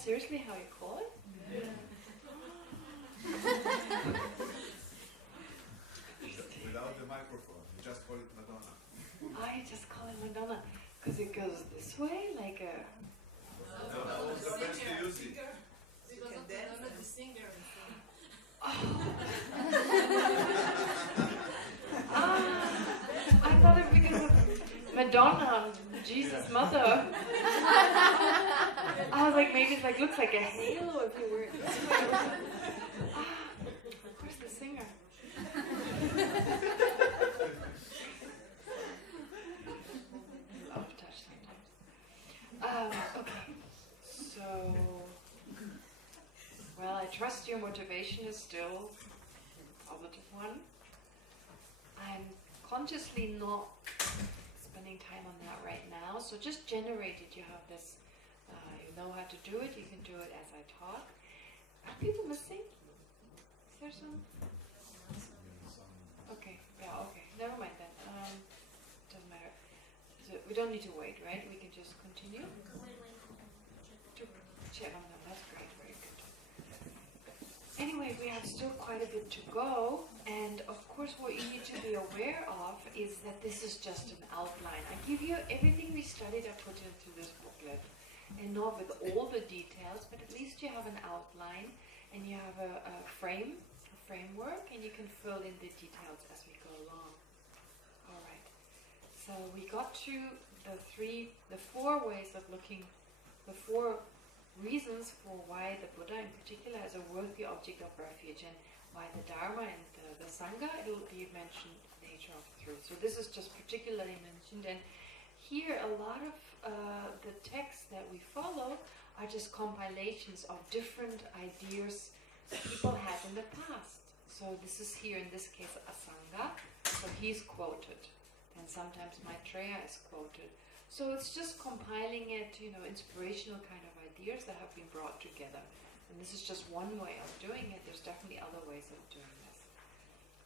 that seriously how you call it? Yeah. Without the microphone, you just call it Madonna. I just call it Madonna because it goes this way, like a... No, it's the best to use it. Because of Madonna, the singer. I thought it because of Madonna, Jesus' mother. I was like, maybe it's like looks like a halo if you were. Where's the singer? Love touch sometimes. Okay, so well, I trust your motivation is still a positive one. I'm consciously not spending time on that right now, so just generate it. You have this, you know how to do it, you can do it as I talk. Are people missing? Is there some? Okay, yeah, okay, never mind then. Doesn't matter. So we don't need to wait, right? We can just continue. No, that's great, very good. Anyway, we have still quite a bit to go, and of course what you need to be aware of is that this is just an outline. I give you everything we studied, I put into this booklet, and not with all the details, but at least you have an outline, and you have a framework, and you can fill in the details as we go along. Alright, so we got to the four ways of looking, the four reasons for why the Buddha in particular is a worthy object of refuge, and why the Dharma and the Sangha, it will be mentioned later on through. So this is just particularly mentioned, and here a lot of the texts that we follow are just compilations of different ideas people had in the past. So this is here in this case a Sangha, so he's quoted, and sometimes Maitreya is quoted. So it's just compiling it, inspirational kind of ideas that have been brought together. And this is just one way of doing it. There's definitely other ways of doing this.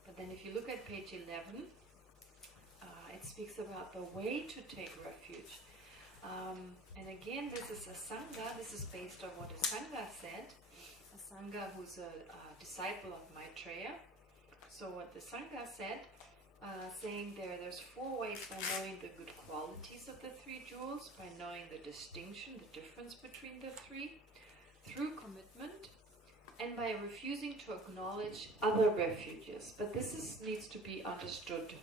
But then if you look at page 11, it speaks about the way to take refuge. And again, this is a Sangha. This is based on what a Sangha said. A Sangha who's a disciple of Maitreya. So what the Sangha said, saying there's four ways by knowing the good qualities of the three jewels, by knowing the distinction, the difference between the three, through commitment, and by refusing to acknowledge other refuges. But this needs to be understood.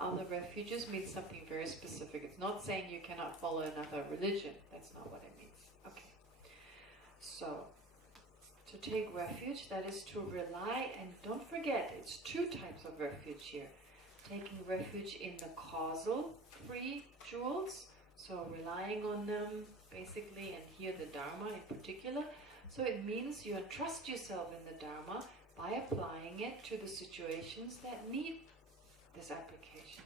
Other refuges means something very specific. It's not saying you cannot follow another religion. That's not what it means. Okay. So, to take refuge, that is to rely, and don't forget, it's two types of refuge here. Taking refuge in the causal three jewels, so relying on them basically, and here the Dharma in particular. So it means you entrust yourself in the Dharma by applying it to the situations that need this application.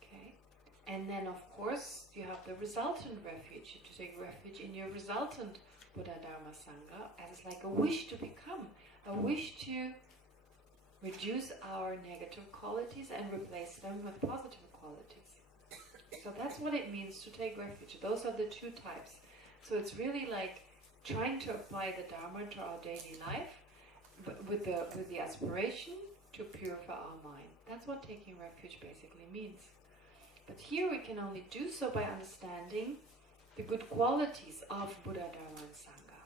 Okay, and then of course you have the resultant refuge, to take refuge in your resultant Buddha Dharma Sangha, as like a wish to become, a wish to reduce our negative qualities and replace them with positive qualities. So that's what it means to take refuge. Those are the two types. So it's really like trying to apply the Dharma to our daily life, but with the aspiration to purify our mind. That's what taking refuge basically means. But here we can only do so by understanding the good qualities of Buddha, Dharma and Sangha.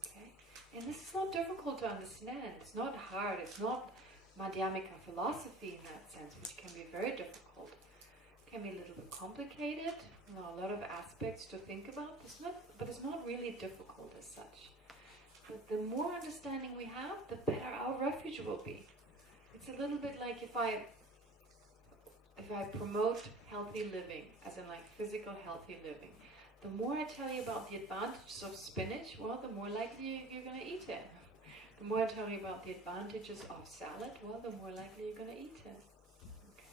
Okay? And this is not difficult to understand. It's not hard. It's not Madhyamika philosophy in that sense, which can be very difficult. It can be a little bit complicated, a lot of aspects to think about. But it's not really difficult as such. But the more understanding we have, the better our refuge will be. It's a little bit like if I promote healthy living, as in like physical healthy living, the more I tell you about the advantages of spinach, well, the more likely you're going to eat it. The more I tell you about the advantages of salad, well, the more likely you're going to eat it. Okay.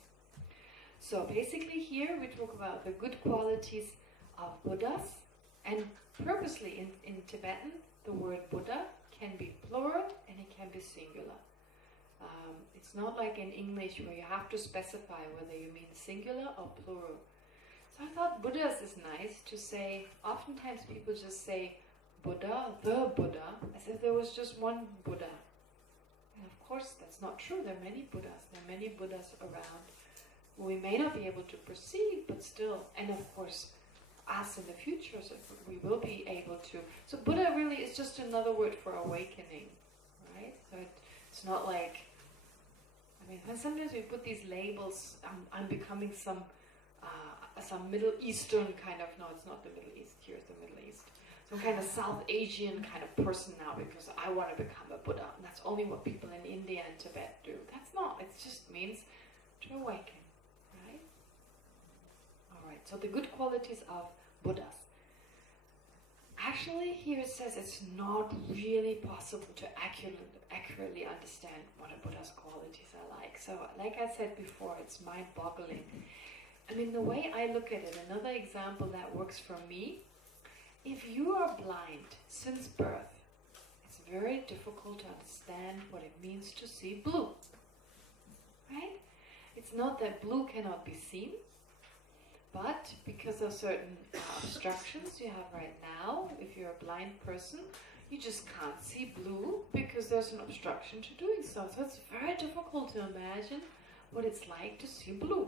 So basically here we talk about the good qualities of Buddhas, and purposely in Tibetan, the word Buddha can be plural and it can be singular. It's not like in English where you have to specify whether you mean singular or plural. So I thought Buddhas is nice to say. Oftentimes people just say Buddha, the Buddha, as if there was just one Buddha. And of course that's not true. There are many Buddhas. There are many Buddhas around. We may not be able to perceive, but still. And of course, us in the future, so we will be able to. So Buddha really is just another word for awakening, right? So it's not like, I mean, sometimes we put these labels, I'm becoming some Middle Eastern kind of, no, it's not the Middle East, here's the Middle East. Some kind of South Asian kind of person now because I want to become a Buddha. And that's only what people in India and Tibet do. That's not, it just means to awaken, right? Alright, so the good qualities of Buddhas. Actually, here it says it's not really possible to accurately understand what a Buddha's qualities are like. So, like I said before, it's mind-boggling. I mean, the way I look at it, another example that works for me, if you are blind since birth, it's very difficult to understand what it means to see blue, right? It's not that blue cannot be seen, but because of certain obstructions you have right now, if you're a blind person, you just can't see blue because there's an obstruction to doing so. So it's very difficult to imagine what it's like to see blue.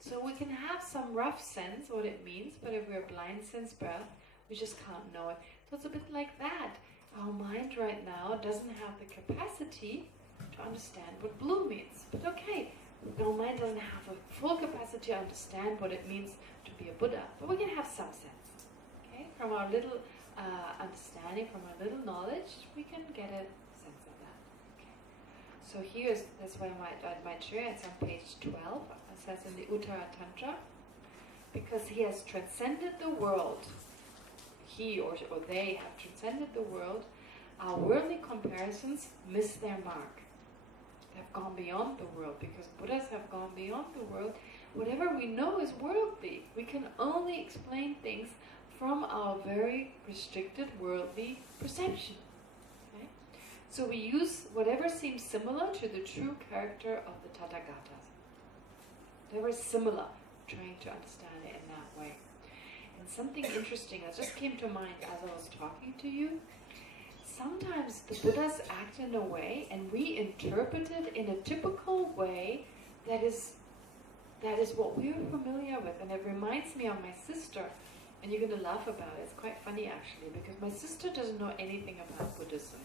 So we can have some rough sense what it means, but if we're blind since birth, we just can't know it. So it's a bit like that. Our mind right now doesn't have the capacity to understand what blue means. But okay, our mind doesn't have a full capacity to understand what it means to be a Buddha, but we can have some sense. Okay, from our little understanding, from our little knowledge, we can get a sense of that. Okay. So that's why I might share. It's on page 12. It says in the Uttara Tantra, because he has transcended the world. He or they have transcended the world. Our worldly comparisons miss their mark. Have gone beyond the world, because Buddhas have gone beyond the world. Whatever we know is worldly. We can only explain things from our very restricted worldly perception. Okay? So we use whatever seems similar to the true character of the Tathagatas. Whatever is similar, trying to understand it in that way. And something interesting that just came to mind as I was talking to you. Sometimes the Buddhas act in a way, and we interpret it in a typical way that is what we are familiar with. And it reminds me of my sister, and you're going to laugh about it. It's quite funny actually, because my sister doesn't know anything about Buddhism.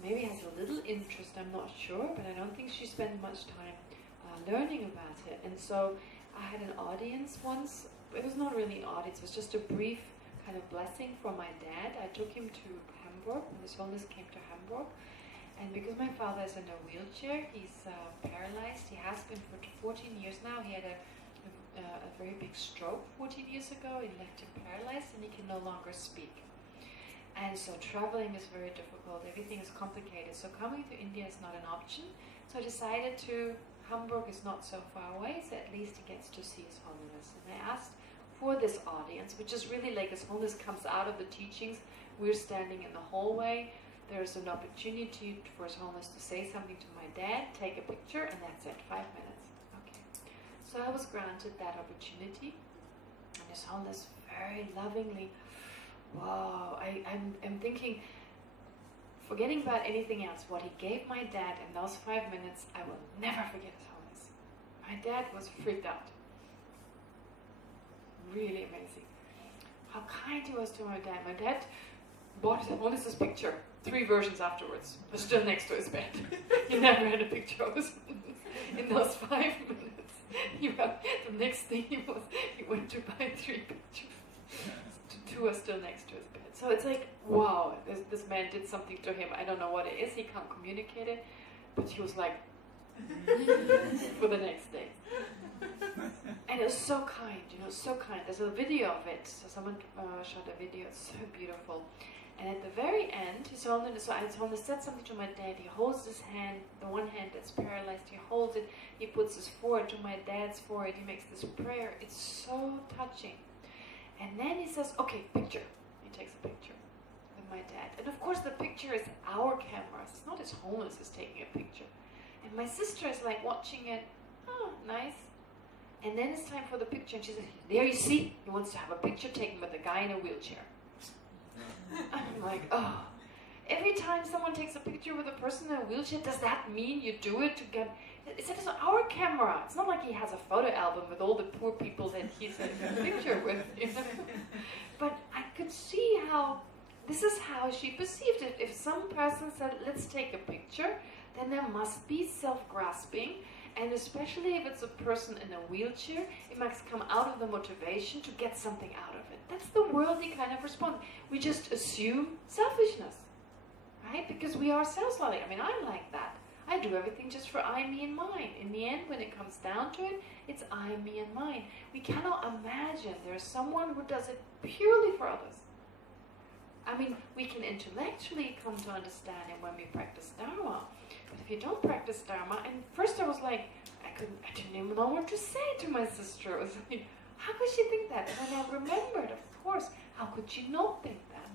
Maybe has a little interest, I'm not sure, but I don't think she spent much time learning about it. And so I had an audience once. It was not really an audience, it was just a brief kind of blessing for my dad. I took him to Hamburg, when His Holiness came to Hamburg, and because my father is in a wheelchair, he's paralyzed. He has been for 14 years now. He had a very big stroke 14 years ago. It left him paralyzed and he can no longer speak. And so traveling is very difficult. Everything is complicated. So coming to India is not an option. So I decided Hamburg is not so far away, so at least he gets to see His Holiness. And I asked for this audience, which is really like His Holiness comes out of the teachings. We're standing in the hallway. There's an opportunity for His Holiness to say something to my dad, take a picture, and that's it, 5 minutes. Okay. So I was granted that opportunity, and His Holiness very lovingly, wow, I'm thinking, forgetting about anything else, what he gave my dad in those 5 minutes, I will never forget His Holiness. My dad was freaked out. Really amazing. How kind he was to my dad. My dad bought His Holiness's picture, 3 versions afterwards. It was still next to his bed. He never had a picture of His Holiness. In those 5 minutes, the next thing he went to buy 3 pictures. 2 are still next to his bed. So it's like, wow, this man did something to him. I don't know what it is. He can't communicate it. But he was like, for the next day. And it was so kind, so kind. There's a video of it. So someone shot a video. It's so beautiful. And at the very end, His Holiness said something to my dad. He holds his hand, the one hand that's paralyzed. He holds it. He puts his forehead to my dad's forehead. He makes this prayer. It's so touching. And then he says, okay, picture. He takes a picture with my dad. And of course the picture is our camera. It's not His Holiness is taking a picture. And my sister is like watching it. Oh, nice. And then it's time for the picture, and she says, there you see, he wants to have a picture taken with a guy in a wheelchair. I'm like, oh. Every time someone takes a picture with a person in a wheelchair, does that mean you do it to get... It's our camera. It's not like he has a photo album with all the poor people that he's in a picture with. You know? But I could see how... This is how she perceived it. If some person said, let's take a picture, then there must be self-grasping. And especially if it's a person in a wheelchair, it must come out of the motivation to get something out of it. That's the worldly kind of response. We just assume selfishness, right? Because we are self-loving. I mean, I'm like that. I do everything just for I, me, and mine. In the end, when it comes down to it, it's I, me, and mine. We cannot imagine there's someone who does it purely for others. I mean, we can intellectually come to understand it when we practice Dharma. But if you don't practice Dharma, and first I was like, I didn't even know what to say to my sister. I was like, how could she think that? And then I remembered, of course, how could she not think that?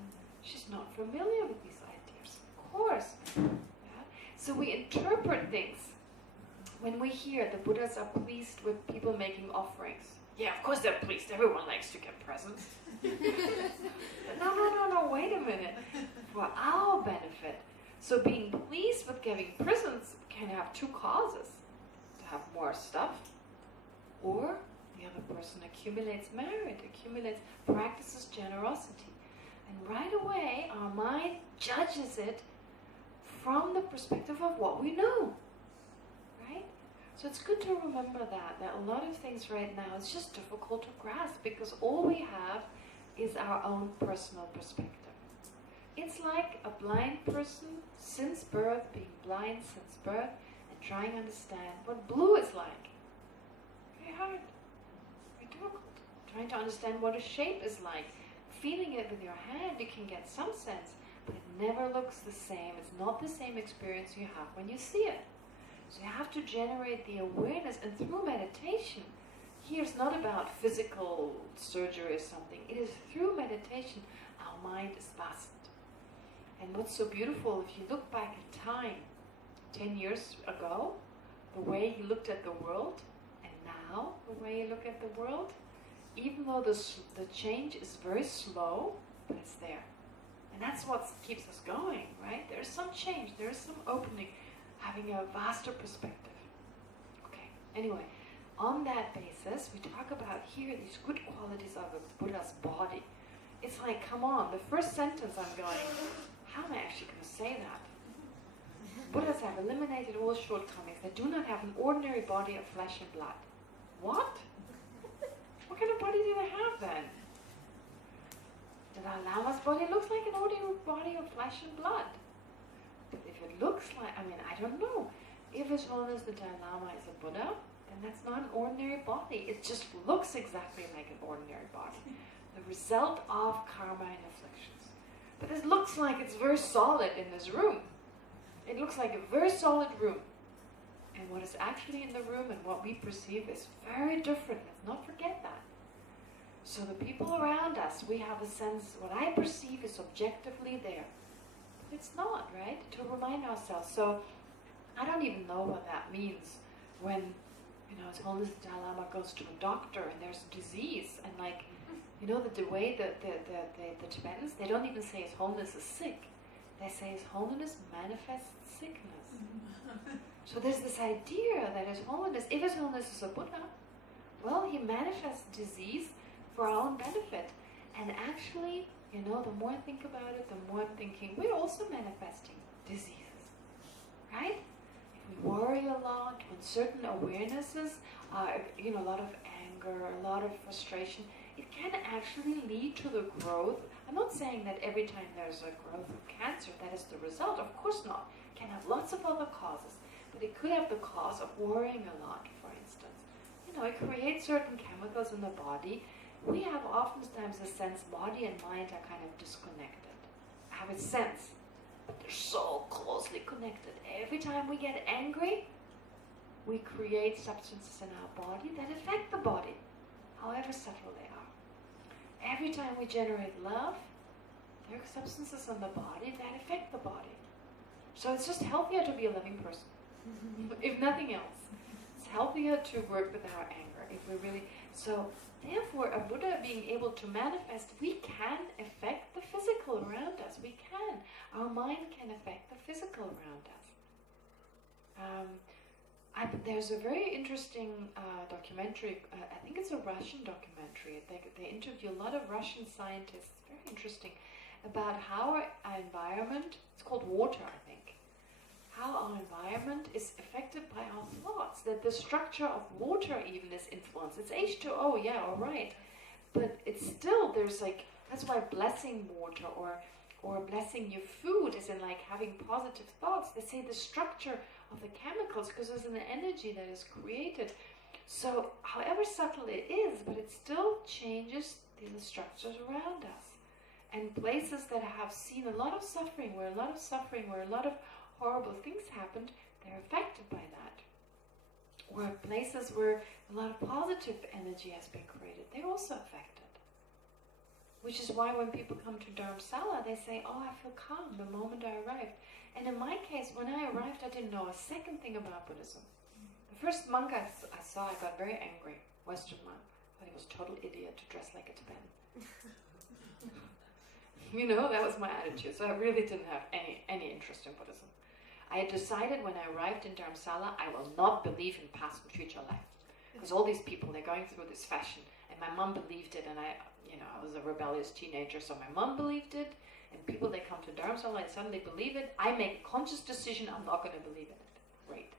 She's not familiar with these ideas, of course. Yeah? So we interpret things. When we hear the Buddhas are pleased with people making offerings. Yeah, of course they're pleased. Everyone likes to get presents. No, wait a minute. For our benefit. So being pleased with giving presents can have two causes. To have more stuff, or the other person accumulates merit, practices generosity. And right away, our mind judges it from the perspective of what we know. Right? So it's good to remember that a lot of things right now is just difficult to grasp because all we have is our own personal perspective. It's like a blind person since birth, being blind since birth, and trying to understand what blue is like. Very hard, very difficult. Trying to understand what a shape is like. Feeling it with your hand, you can get some sense, but it never looks the same. It's not the same experience you have when you see it. So you have to generate the awareness, and through meditation, here it's not about physical surgery or something. It is through meditation our mind is fastened. And what's so beautiful, if you look back in time, 10 years ago, the way you looked at the world, and now the way you look at the world, even though the change is very slow, but it's there. And that's what keeps us going, right? There's some change, there's some opening, having a vaster perspective. Okay, anyway, on that basis, we talk about here these good qualities of a Buddha's body. It's like, come on, the first sentence I'm going, how am I actually going to say that? Buddhas have eliminated all shortcomings. They do not have an ordinary body of flesh and blood. What? What kind of body do they have then? The Dalai Lama's body looks like an ordinary body of flesh and blood. But if it looks like, I mean, I don't know. If His Holiness the Dalai Lama is a Buddha, then that's not an ordinary body. It just looks exactly like an ordinary body. The result of karma and afflictions. But it looks like it's very solid in this room. It looks like a very solid room. And what is actually in the room and what we perceive is very different. Let's not forget that. So the people around us, we have a sense, what I perceive is objectively there. But it's not, right? To remind ourselves. So I don't even know what that means when, His Holiness the Dalai Lama goes to a doctor and there's a disease. And like, the way the Tibetans, they don't even say His Holiness is sick. They say His Holiness manifests sickness. So there's this idea that His Holiness, if His Holiness is a Buddha, well, he manifests disease for our own benefit. And actually, the more I think about it, the more I'm thinking, we're also manifesting diseases, right? If we worry a lot, when certain awarenesses are, a lot of anger, a lot of frustration, it can actually lead to the growth. I'm not saying that every time there's a growth of cancer, that is the result. Of course not. It can have lots of other causes. But it could have the cause of worrying a lot, for instance. It creates certain chemicals in the body. We have oftentimes a sense body and mind are kind of disconnected. I have a sense, but they're so closely connected. Every time we get angry, we create substances in our body that affect the body, however subtle they are. Every time we generate love, there are substances in the body that affect the body. So it's just healthier to be a loving person, if nothing else. It's healthier to work with our anger. if we really... So, therefore, a Buddha being able to manifest, we can affect the physical around us. We can. Our mind can affect the physical around us. There's a very interesting documentary, I think it's a Russian documentary. They interview a lot of Russian scientists, very interesting, about how our environment, it's called water, I think, how our environment is affected by our thoughts, that the structure of water even is influenced. It's H2O, yeah, all right. But it's still, there's like, that's why blessing water or blessing your food is in like having positive thoughts. They say the structure of the chemicals, because there's an energy that is created. So, however subtle it is, but it still changes the structures around us. And places that have seen a lot of suffering, where a lot of horrible things happened, they're affected by that. Or places where a lot of positive energy has been created, they're also affected. Which is why when people come to Dharamsala, they say, oh, I feel calm the moment I arrived. And in my case, when I arrived, I didn't know a second thing about Buddhism. The first monk I saw, I got very angry, Western monk. Thought he was a total idiot to dress like a Tibetan. You know, that was my attitude. So I really didn't have any interest in Buddhism. I had decided when I arrived in Dharamsala, I will not believe in past and future life. Because all these people, they're going through this fashion. And my mom believed it, and I was a rebellious teenager, so my mom believed it. And people, they come to Dharamsala and suddenly believe it. I make a conscious decision, I'm not going to believe in it. Great.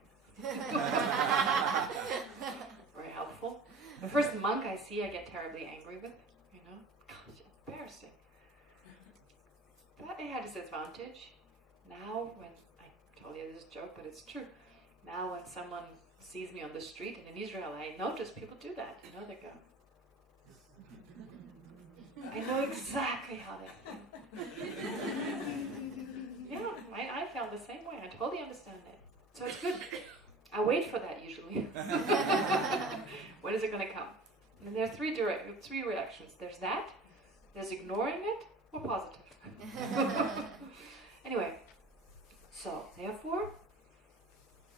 Very helpful. The first monk I see, I get terribly angry with. You know, gosh, embarrassing. But it had its advantage. Now, when I told you this joke, but it's true. Now, when someone sees me on the street, and in Israel, I notice people do that. You know, they go. I know exactly how they feel. Yeah, I felt the same way. I totally understand it. So it's good. I wait for that usually. When is it going to come? And there are three reactions. There's that, there's ignoring it, or positive. Anyway, so therefore,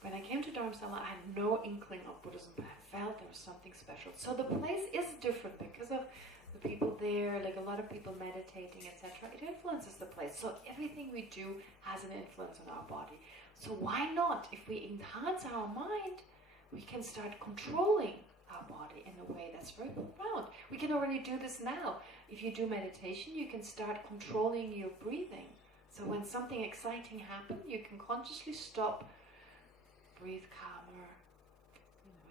when I came to Dharamsala, I had no inkling of Buddhism, but I felt there was something special. So the place is different because of the people there, like a lot of people meditating, etc. It influences the place. So everything we do has an influence on our body. So why not, if we enhance our mind, we can start controlling our body in a way that's very profound. We can already do this now. If you do meditation, you can start controlling your breathing. So when something exciting happens, you can consciously stop, breathe calmer,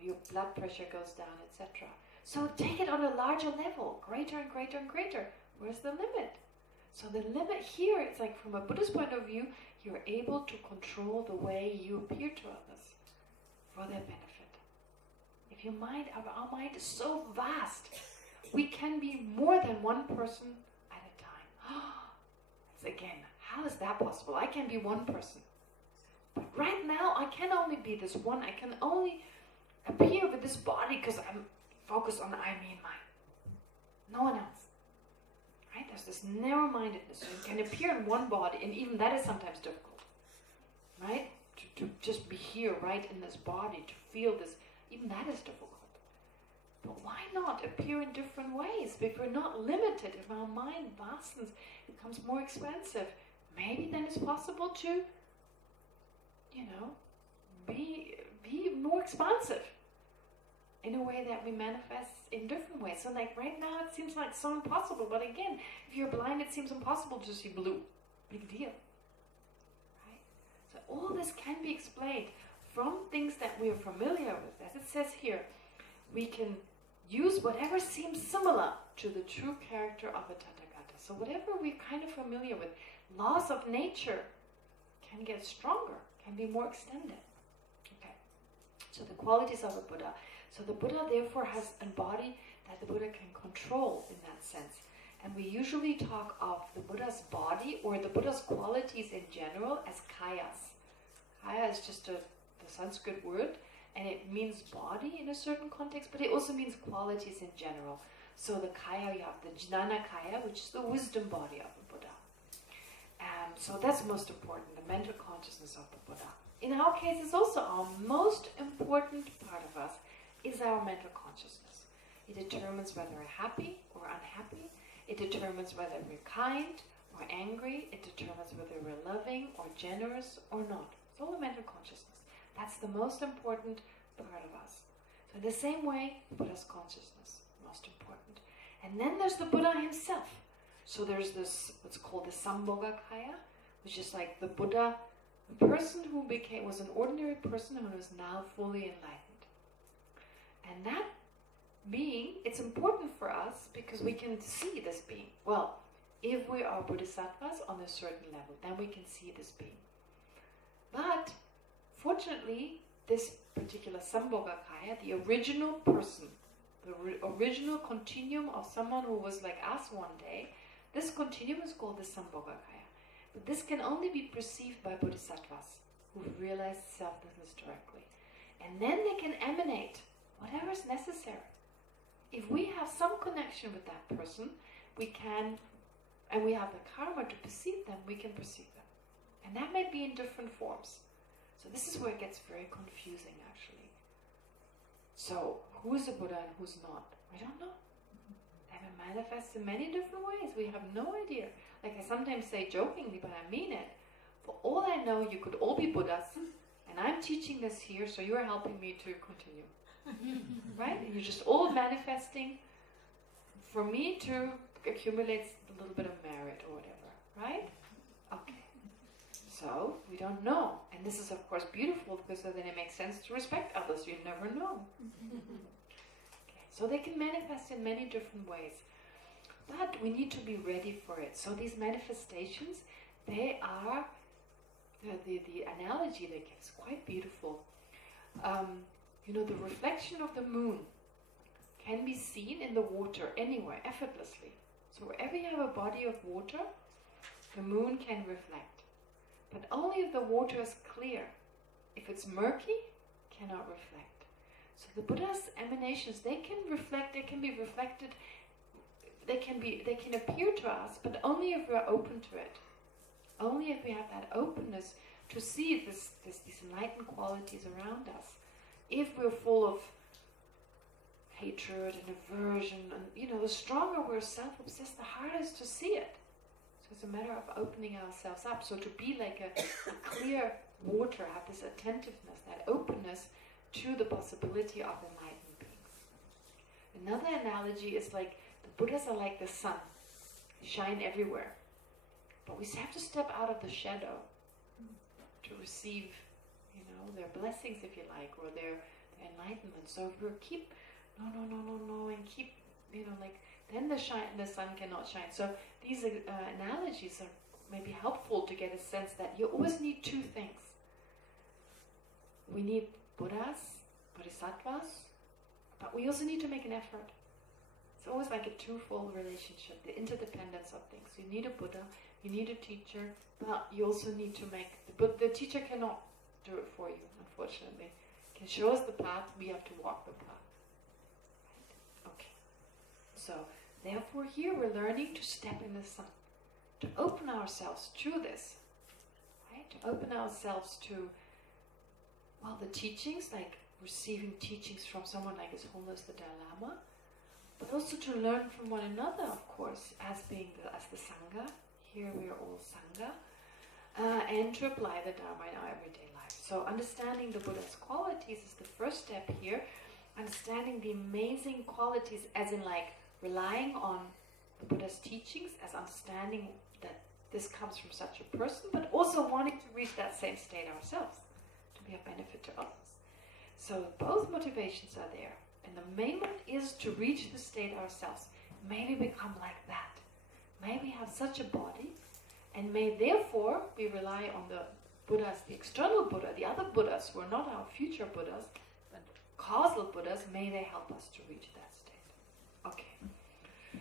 your blood pressure goes down, etc. So take it on a larger level, greater and greater and greater. Where's the limit? So the limit here, it's like from a Buddhist point of view, you're able to control the way you appear to others for their benefit. If your mind, our mind is so vast, we can be more than one person at a time. It's again, how is that possible? I can be one person. But right now, I can only be this one. I can only appear with this body because I'm focused on I, me, and mine. No one else. Right? There's this narrow-mindedness. So you can appear in one body, and even that is sometimes difficult. Right? To just be here, right, in this body, to feel this, even that is difficult. But why not appear in different ways? If we're not limited, if our mind vastens, becomes more expansive, maybe then it's possible to, be more expansive in a way that we manifest in different ways. So like right now it seems like so impossible, but again, if you're blind it seems impossible to see blue. Big deal. Right? So all this can be explained from things that we are familiar with. As it says here, we can use whatever seems similar to the true character of a Tathagata. So whatever we're kind of familiar with, laws of nature can get stronger, can be more extended. Okay. So the qualities of a Buddha. So the Buddha therefore has a body that the Buddha can control in that sense. And we usually talk of the Buddha's body or the Buddha's qualities in general as kayas. Kaya is just the Sanskrit word, and it means body in a certain context, but it also means qualities in general. So the kaya, you have the jnana kaya, which is the wisdom body of the Buddha. So that's most important, the mental consciousness of the Buddha. In our case, it's also our most important part of us is our mental consciousness. It determines whether we're happy or unhappy. It determines whether we're kind or angry. It determines whether we're loving or generous or not. It's all a mental consciousness. That's the most important part of us. So in the same way, Buddha's consciousness, most important. And then there's the Buddha himself. So there's this, what's called the Sambhogakaya, which is like the Buddha, the person who was an ordinary person who is now fully enlightened. And that being, it's important for us because we can see this being. Well, if we are bodhisattvas on a certain level, then we can see this being. But, fortunately, this particular Sambhogakaya, the original person, the original continuum of someone who was like us one day, this continuum is called the Sambhogakaya. But this can only be perceived by bodhisattvas who've realized selflessness directly. And then they can emanate whatever is necessary. If we have some connection with that person, we can, and we have the karma to perceive them, we can perceive them. And that may be in different forms. So this is where it gets very confusing, actually. So, who is a Buddha and who's not? We don't know. They can manifest in many different ways. We have no idea. Like I sometimes say jokingly, but I mean it. For all I know, you could all be Buddhas, and I'm teaching this here, so you're helping me to continue. Right? And you're just all manifesting for me to accumulate a little bit of merit or whatever. Right? Okay. So, we don't know. And this is, of course, beautiful because then it makes sense to respect others. You never know. Okay. So they can manifest in many different ways. But we need to be ready for it. So these manifestations, they are, the analogy they give is quite beautiful. The reflection of the moon can be seen in the water anywhere, effortlessly. So wherever you have a body of water, the moon can reflect. But only if the water is clear. If it's murky, cannot reflect. So the Buddha's emanations, they can reflect, they can be reflected, they can appear to us, but only if we're open to it. Only if we have that openness to see these enlightened qualities around us. If we're full of hatred and aversion, and the stronger we're self-obsessed, the harder it is to see it. So it's a matter of opening ourselves up. So to be like a clear water, have this attentiveness, that openness to the possibility of enlightened beings. Another analogy is like the Buddhas are like the sun. They shine everywhere. But we have to step out of the shadow to receive, their blessings, if you like, or their enlightenment. So if we keep, no, and keep, then the sun cannot shine. So these analogies are maybe helpful to get a sense that you always need two things. We need Buddhas, Bodhisattvas, but we also need to make an effort. It's always like a twofold relationship, the interdependence of things. You need a Buddha, you need a teacher, but you also need to make, the teacher cannot do it for you, unfortunately. He can show us the path, we have to walk the path. Right? Okay. So, therefore here we're learning to step in the sun, to open ourselves to this, right? To open ourselves to, the teachings, like receiving teachings from someone like His Holiness the Dalai Lama, but also to learn from one another, of course, as the Sangha. Here we are all Sangha, and to apply the Dharma in our everyday life. So understanding the Buddha's qualities is the first step here. Understanding the amazing qualities, as in like relying on the Buddha's teachings, as understanding that this comes from such a person, but also wanting to reach that same state ourselves, to be of benefit to others. So both motivations are there. And the main one is to reach the state ourselves. May we become like that. May we have such a body, and may therefore we rely on the Buddhas, the external Buddha, the other Buddhas who are not our future Buddhas, but causal Buddhas, may they help us to reach that state. Okay.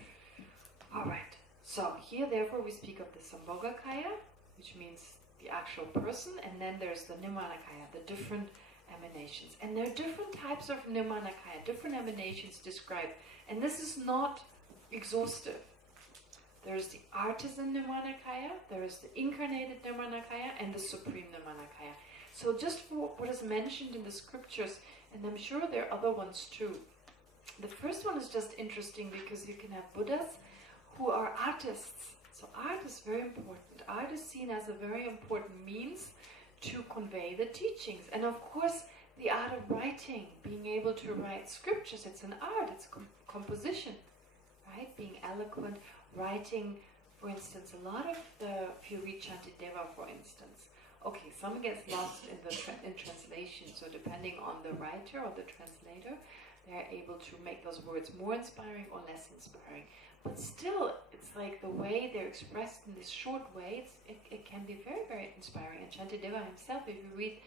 Alright. So here therefore we speak of the Sambhogakaya, which means the actual person, and then there's the Nirmanakaya, the different emanations. And there are different types of Nirmanakaya, different emanations described. And this is not exhaustive. There's the artisan Nirmanakaya, there is the incarnated Nirmanakaya, and the supreme Nirmanakaya. So just for what is mentioned in the scriptures, and I'm sure there are other ones too. The first one is just interesting because you can have Buddhas who are artists. So art is very important. Art is seen as a very important means to convey the teachings. And of course, the art of writing, being able to write scriptures, it's an art, it's composition, right? Being eloquent, writing, for instance, a lot of if you read Shantideva, for instance, okay, some gets lost in translation, so depending on the writer or the translator, they're able to make those words more inspiring or less inspiring. But still, it's like the way they're expressed in this short way, it can be very, very inspiring. And Shantideva himself, if you read,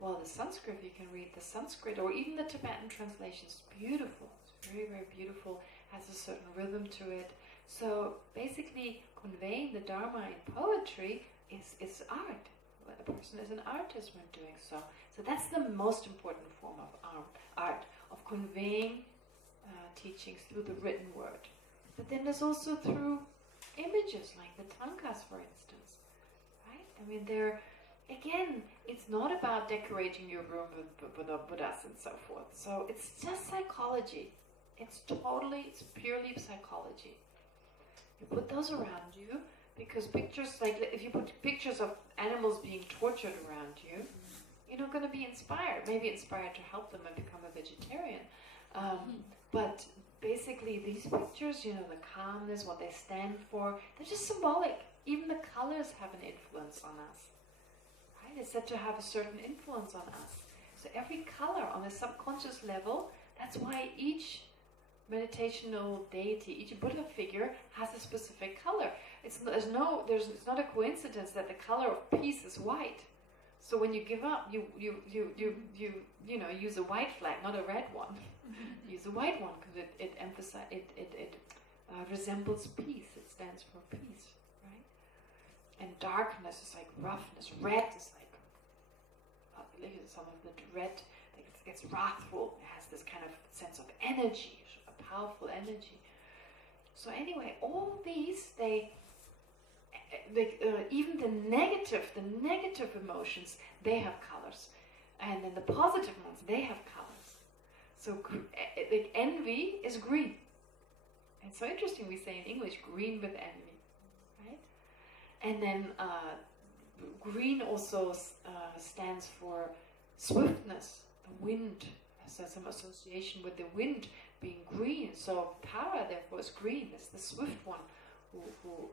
well, the Sanskrit, you can read the Sanskrit, or even the Tibetan translation, it's beautiful. It's very, very beautiful, has a certain rhythm to it. So basically, conveying the Dharma in poetry is art. A person is an artist when doing so. So that's the most important form of art, of conveying teachings through the written word. But then there's also through images, like the tankas, for instance, right? I mean, again, it's not about decorating your room with Buddhas and so forth. So it's just psychology. It's purely psychology. You put those around you, because pictures, like if you put pictures of animals being tortured around you, you're not going to be inspired. Maybe inspired to help them and become a vegetarian. But basically these pictures, the calmness, what they stand for, they're just symbolic. Even the colors have an influence on us. Right? It's said to have a certain influence on us. So every color on a subconscious level, that's why each meditational deity, each Buddha figure has a specific color. It's not a coincidence that the color of peace is white. So when you give up, you use a white flag, not a red one. Use a white one because it resembles peace. It stands for peace, right? And darkness is like roughness. Red is like some of the red. It's wrathful. It has this kind of sense of energy, a powerful energy. So anyway, all these even the negative emotions, they have colors, and then the positive ones, they have colors. So envy is green. It's so interesting, we say in English, green with envy, right? And then green also stands for swiftness, the wind. So some association with the wind being green. So power, therefore, is green. It's the swift one who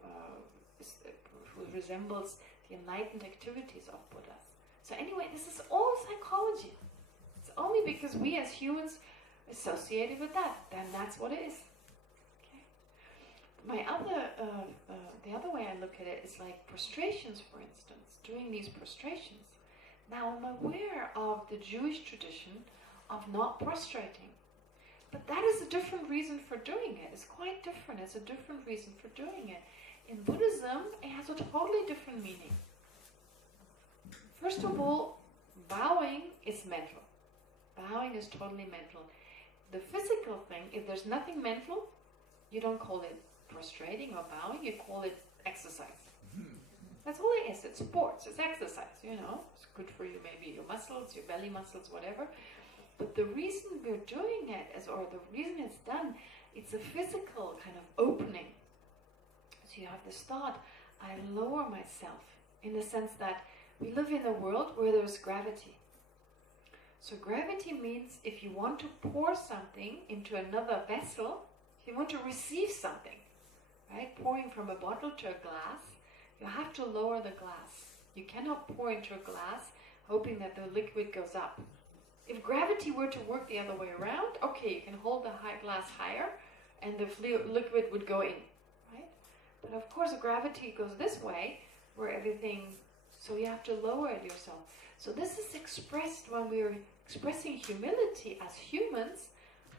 resembles the enlightened activities of Buddhas. So anyway, this is all psychology. It's only because we as humans associated with that, then that's what it is. Okay. The other way I look at it is like prostrations, for instance, doing these prostrations. Now I'm aware of the Jewish tradition of not prostrating. But that is a different reason for doing it. It's quite different. It's a different reason for doing it. In Buddhism, it has a totally different meaning. First of all, bowing is mental. Bowing is totally mental. The physical thing, if there's nothing mental, you don't call it prostrating or bowing, you call it exercise. That's all it is. It's sports, it's exercise, It's good for you, maybe your muscles, your belly muscles, whatever. But the reason we're doing it, or the reason it's done, it's a physical kind of opening. So you have this thought, I lower myself, in the sense that we live in a world where there's gravity. So gravity means if you want to pour something into another vessel, if you want to receive something, right? Pouring from a bottle to a glass, you have to lower the glass. You cannot pour into a glass hoping that the liquid goes up. If gravity were to work the other way around, okay, you can hold the glass higher and the liquid would go in, right? But of course gravity goes this way, where everything, so you have to lower it yourself. So this is expressed when we are expressing humility as humans,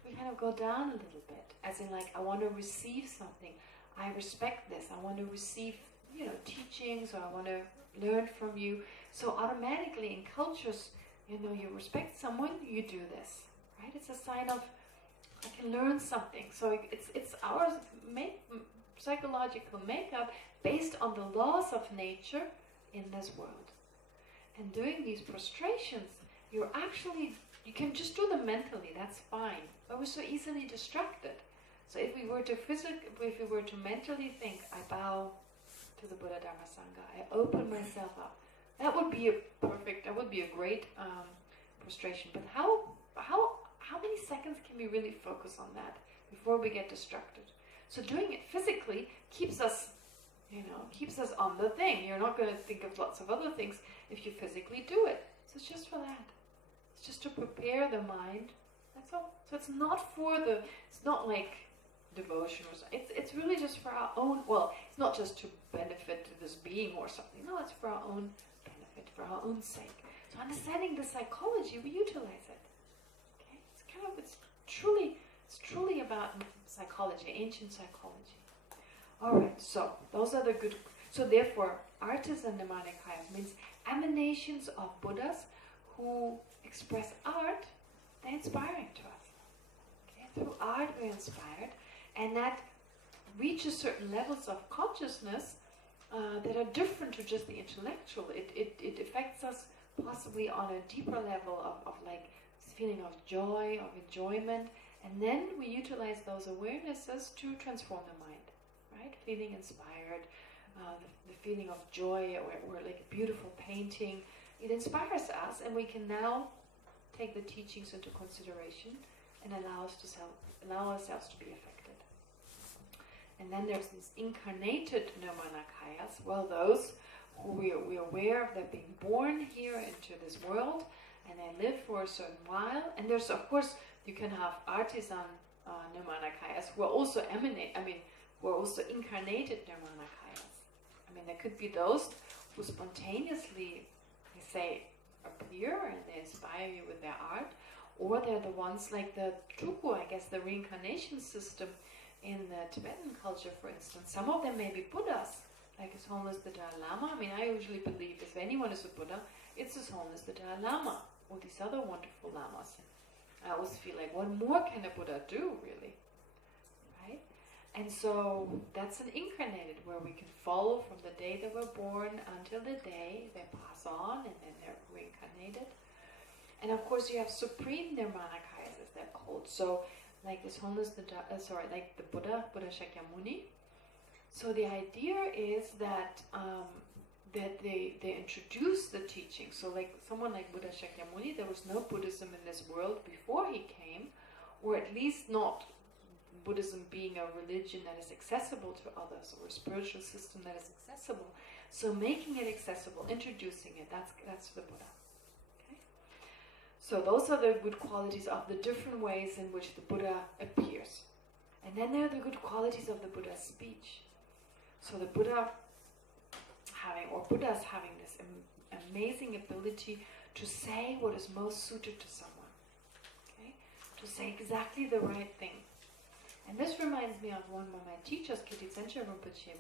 we kind of go down a little bit, as in like, I want to receive something, I respect this, I want to receive, teachings, or I want to learn from you. So automatically in cultures, you respect someone, you do this, right? It's a sign of, I can learn something. So it's our psychological makeup based on the laws of nature in this world. And doing these prostrations, you can just do them mentally, that's fine. But we're so easily distracted. So if we were to mentally think, I bow to the Buddha Dharma Sangha, I open myself up, that would be a great prostration. But how many seconds can we really focus on that before we get distracted? So doing it physically keeps us on the thing. You're not going to think of lots of other things if you physically do it. So it's just for that. It's just to prepare the mind. That's all. So it's not like devotion or something. It's really just for our own, it's not just to benefit this being or something. No, it's for our own benefit, for our own sake. So understanding the psychology, we utilize it. Okay? It's truly about psychology, ancient psychology. Alright, so those are the good. So therefore, artisan Nirmanakaya means emanations of Buddhas who express art. They're inspiring to us. Okay? Through art we're inspired, and that reaches certain levels of consciousness that are different to just the intellectual. It affects us possibly on a deeper level of like this feeling of joy, of enjoyment, and then we utilize those awarenesses to transform the mind. Right? Feeling inspired, the feeling of joy, or like a beautiful painting, it inspires us, and we can now take the teachings into consideration and allow ourselves to be affected. And then there's these incarnated Nirmanakayas, those who we're aware of, they're being born here into this world, and they live for a certain while. And there's, of course, you can have artisan Nirmanakayas who are also who are also incarnated Nirmanakayas. There could be those who spontaneously, appear and they inspire you with their art, or they're the ones like the Chuku, I guess, the reincarnation system in the Tibetan culture, for instance. Some of them may be Buddhas, like His Holiness the Dalai Lama. I usually believe if anyone is a Buddha, it's His Holiness the Dalai Lama, or these other wonderful lamas. I always feel like, what more can a Buddha do, really? Right? And so that's an incarnated, where we can follow from the day they were born until the day they pass on, and then they're reincarnated. And of course you have supreme Nirmanakayas, as they're called. So like His Holiness like the Buddha Shakyamuni. So the idea is that they introduce the teaching. So like someone like Buddha Shakyamuni, there was no Buddhism in this world before he came, or at least not Buddhism being a religion that is accessible to others, or a spiritual system that is accessible. So making it accessible, introducing it, that's the Buddha. Okay? So those are the good qualities of the different ways in which the Buddha appears. And then there are the good qualities of the Buddha's speech. So the Buddhas having this amazing ability to say what is most suited to someone. Okay? To say exactly the right thing. And this reminds me of one of my teachers, Kittisenja Rinpoche,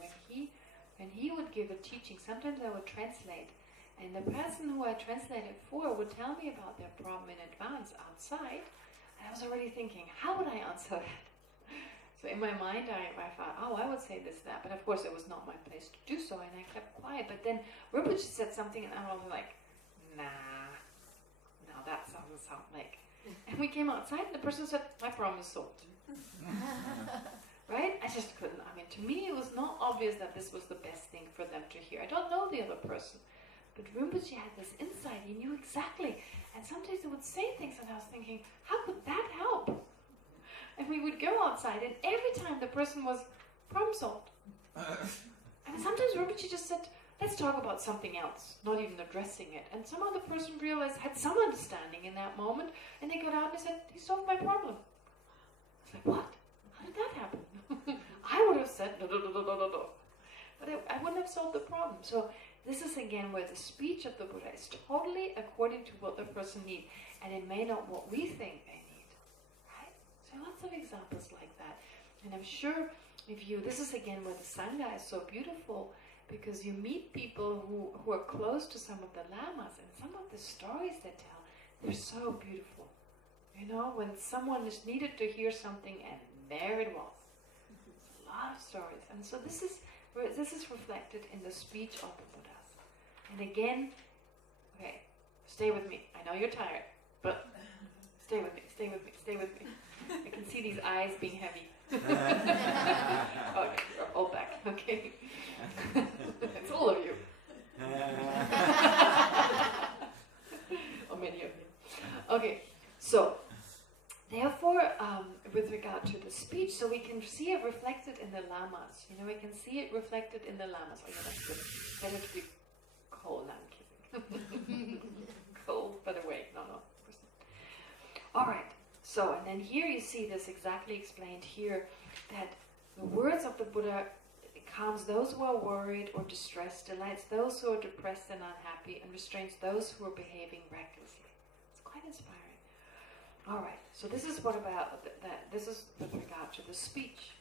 when he would give a teaching. Sometimes I would translate, and the person who I translated for would tell me about their problem in advance outside, and I was already thinking, how would I answer that? So in my mind, I thought, I would say this, that, but of course it was not my place to do so, and I kept quiet. But then Rinpoche said something, and I was like, nah, no, that doesn't sound like. And we came outside, and the person said, my problem is solved. Right? I just couldn't. To me it was not obvious that this was the best thing for them to hear. I don't know the other person, but Rinpoche had this insight. He knew exactly. And sometimes he would say things, and I was thinking, how could that help? And we would go outside, and every time the person was problem solved. And sometimes Rinpoche just said, let's talk about something else, not even addressing it. And some other person realized, had some understanding in that moment, and they got out and said, he solved my problem. I was like, what? How did that happen? I would have said, no. But I wouldn't have solved the problem. So this is again where the speech of the Buddha is totally according to what the person needs. And it may not what we think they need. Right? So lots of examples like that. And I'm sure this is again where the Sangha is so beautiful, because you meet people who are close to some of the lamas, and some of the stories they tell, they're so beautiful. When someone is needed to hear something, and there it was. It's a lot of stories. And so this is reflected in the speech of the Buddhas. And again, Okay, stay with me. I know you're tired, but stay with me, stay with me, stay with me. I can see these eyes being heavy. Okay, all back, okay. It's all of you. Or many of you. Okay, so therefore, with regard to the speech, so we can see it reflected in the lamas. You know, we can see it reflected in the lamas. Oh yeah, that's good. Better to be cold. No, I'm kidding. Cold, but awake. No, of course not. All right. So, and then here you see this exactly explained here, that the words of the Buddha calms those who are worried or distressed, delights those who are depressed and unhappy, and restrains those who are behaving recklessly. It's quite inspiring. All right, so this is what about that. This is with regard to the speech,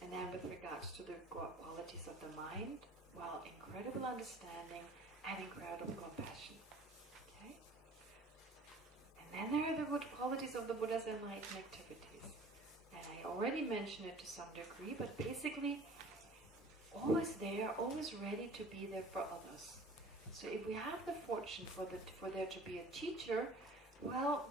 and then with regards to the qualities of the mind, well, incredible understanding and incredible compassion. Okay, and then there are the good qualities of the Buddha's enlightened activities, and I already mentioned it to some degree, but basically, always there, always ready to be there for others. So if we have the fortune for there to be a teacher, well,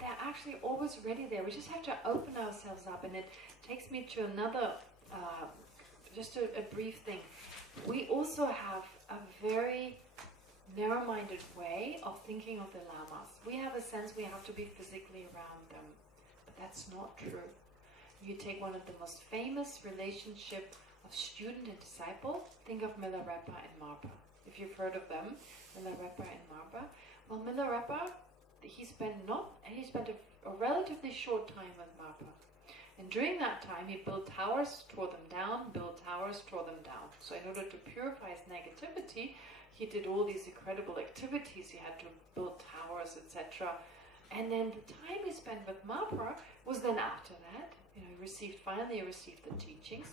they're actually always ready there. We just have to open ourselves up, and it takes me to another, just a brief thing. We also have a very narrow-minded way of thinking of the lamas. We have a sense we have to be physically around them, but that's not true. You take one of the most famous relationship of student and disciple, think of Milarepa and Marpa. If you've heard of them, Milarepa and Marpa. Well, Milarepa, he spent a relatively short time with Marpa. And during that time, he built towers, tore them down, built towers, tore them down. So in order to purify his negativity, he did all these incredible activities. He had to build towers, etc. And then the time he spent with Marpa was then after that. You know, he finally received the teachings.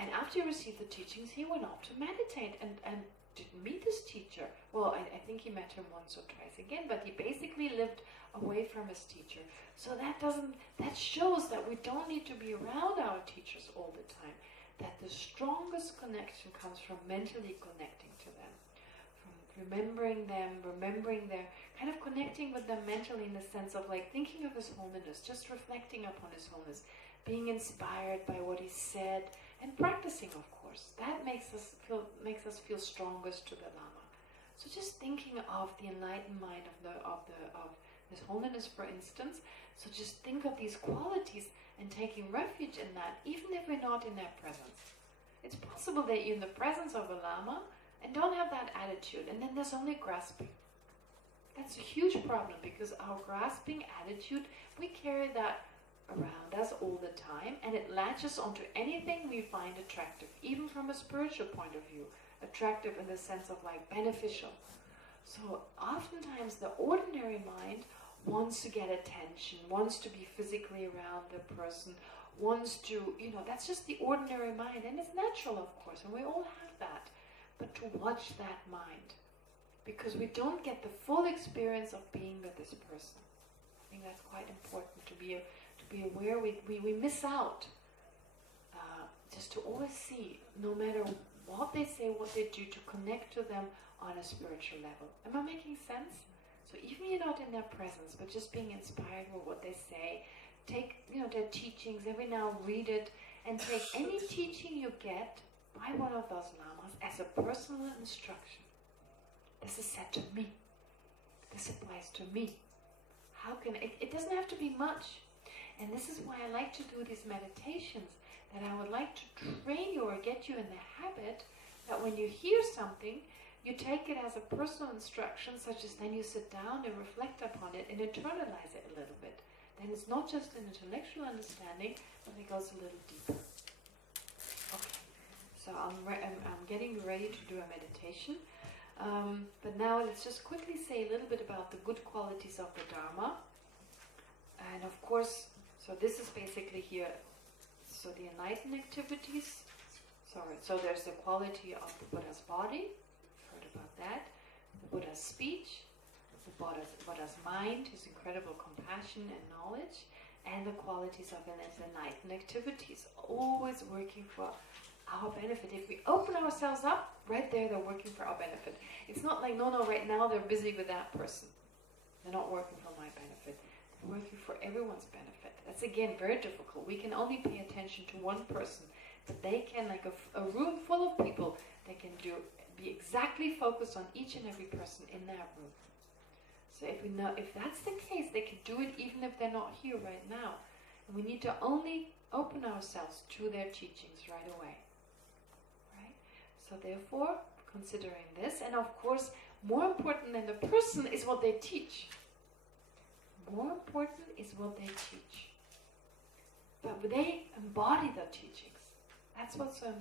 And after he received the teachings, he went off to meditate and didn't meet his teacher. Well, I think he met him once or twice again, but he basically lived away from his teacher. So that shows that we don't need to be around our teachers all the time. That the strongest connection comes from mentally connecting to them, from remembering them, remembering their, kind of connecting with them mentally in the sense of like thinking of His Holiness, just reflecting upon His Holiness, being inspired by what he said, and practicing, of course. That makes us feel strongest to the Lama. So just thinking of the enlightened mind of His Holiness, for instance. So just think of these qualities and taking refuge in that, even if we're not in their presence. It's possible that you're in the presence of a Lama and don't have that attitude, and then there's only grasping. That's a huge problem, because our grasping attitude, we carry that around us all the time, and it latches onto anything we find attractive, even from a spiritual point of view, attractive in the sense of like beneficial. So oftentimes the ordinary mind wants to get attention, wants to be physically around the person, wants to, that's just the ordinary mind, and it's natural, of course, and we all have that. But to watch that mind, because we don't get the full experience of being with this person. I think that's quite important to be aware. We miss out. Just to always see, no matter what they say, what they do, to connect to them on a spiritual level. Am I making sense? So even you're not in their presence, but just being inspired with what they say, take their teachings every now, read it, and take any teaching you get by one of those lamas as a personal instruction. This is said to me. This applies to me. How can it doesn't have to be much. And this is why I like to do these meditations, that I would like to train you or get you in the habit that when you hear something, you take it as a personal instruction, such as then you sit down and reflect upon it and internalize it a little bit. Then it's not just an intellectual understanding, but it goes a little deeper. Okay, so I'm getting ready to do a meditation. But now let's just quickly say a little bit about the good qualities of the Dharma. And of course, so this is basically here, so the enlightened activities, so there's the quality of the Buddha's body, heard about that, the Buddha's speech, the Buddha's mind, his incredible compassion and knowledge, and the qualities of his enlightened activities, always working for our benefit. If we open ourselves up, right there they're working for our benefit. It's not like, no, right now they're busy with that person. They're not working for my benefit. They're working for everyone's benefit. That's again very difficult. We can only pay attention to one person, but they can, like a room full of people, they can be exactly focused on each and every person in that room. So if that's the case, they can do it even if they're not here right now. And we need to only open ourselves to their teachings right away. Right? So therefore, considering this, and of course, more important than the person is what they teach. More important is what they teach. But they embody the teachings. That's what's so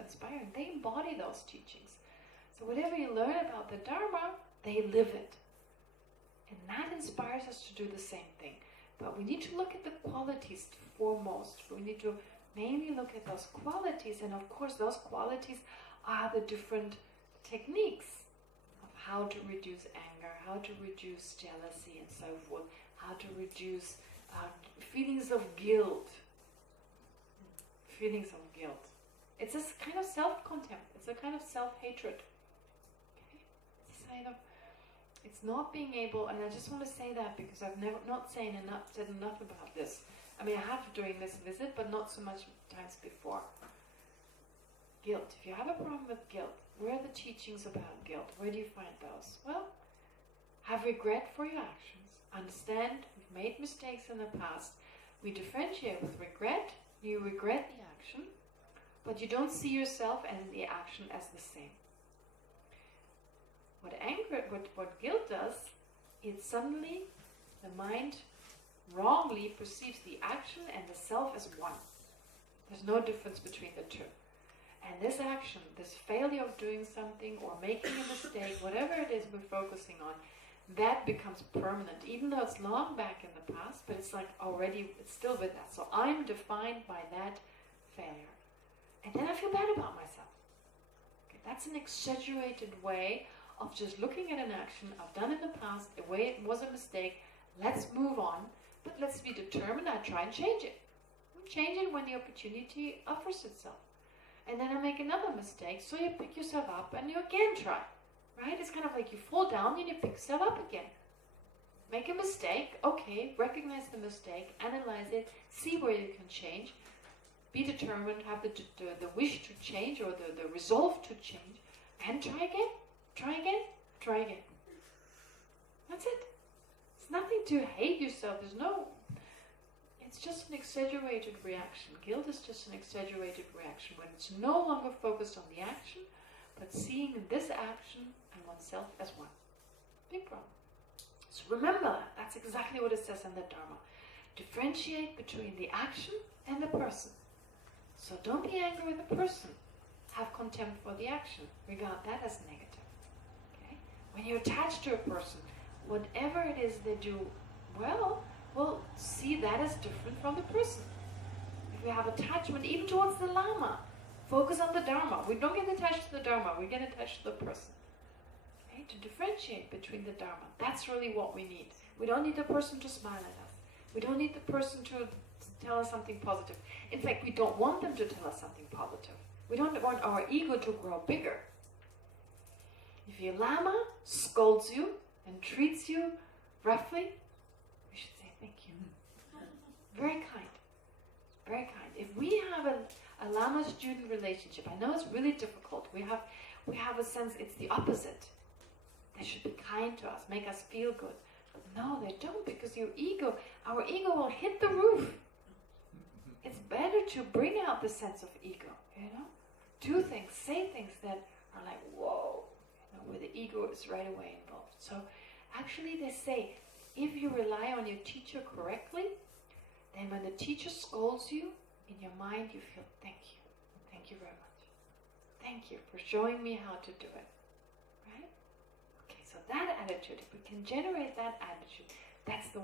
inspiring. They embody those teachings. So whatever you learn about the Dharma, they live it. And that inspires us to do the same thing. But we need to look at the qualities foremost. We need to mainly look at those qualities. And of course, those qualities are the different techniques of how to reduce anger, how to reduce jealousy and so forth, how to reduce feelings of guilt. Feelings of guilt. It's a kind of self-contempt. It's a kind of self-hatred. Okay? It's a kind of, it's not being able, and I just want to say that because I've not said enough about this. I mean, I have during this visit, but not so much times before. Guilt. If you have a problem with guilt, where are the teachings about guilt? Where do you find those? Well, have regret for your actions. Understand we've made mistakes in the past. We differentiate with regret. You regret the action, but you don't see yourself and the action as the same. What guilt does, it suddenly, the mind wrongly perceives the action and the self as one. There's no difference between the two. And this action, this failure of doing something or making a mistake, whatever it is we're focusing on, that becomes permanent, even though it's long back in the past, but it's like already, it's still with us. So I'm defined by that failure. And then I feel bad about myself. Okay, that's an exaggerated way of just looking at an action I've done in the past, a way it was a mistake, let's move on, but let's be determined, I try and change it. Change it when the opportunity offers itself. And then I make another mistake, so you pick yourself up and you again try. Right? It's kind of like you fall down and you pick yourself up again. Make a mistake, okay, recognize the mistake, analyze it, see where you can change, be determined, have the wish to change or the resolve to change, and try again, try again, try again. That's it. It's nothing to hate yourself. It's just an exaggerated reaction. Guilt is just an exaggerated reaction when it's no longer focused on the action, but seeing this action and oneself as one. Big problem. So remember, that's exactly what it says in the Dharma. Differentiate between the action and the person. So don't be angry with the person. Have contempt for the action. Regard that as negative. Okay? When you're attached to a person, whatever it is they do well, see that as different from the person. If we have attachment even towards the Lama, focus on the Dharma. We don't get attached to the Dharma, we get attached to the person. Okay? To differentiate between the Dharma. That's really what we need. We don't need the person to smile at us. We don't need the person to tell us something positive. In fact, we don't want them to tell us something positive. We don't want our ego to grow bigger. If your Lama scolds you and treats you roughly, we should say thank you. Very kind. Very kind. If we have a Lama-student relationship, I know it's really difficult. We have a sense it's the opposite. They should be kind to us, make us feel good. But no, they don't, because our ego will hit the roof. It's better to bring out the sense of ego, do things, say things that are like, whoa, where the ego is right away involved. So actually they say, if you rely on your teacher correctly, then when the teacher scolds you, in your mind you feel, thank you very much. Thank you for showing me how to do it. Right? Okay, so that attitude, if we can generate that attitude, that's the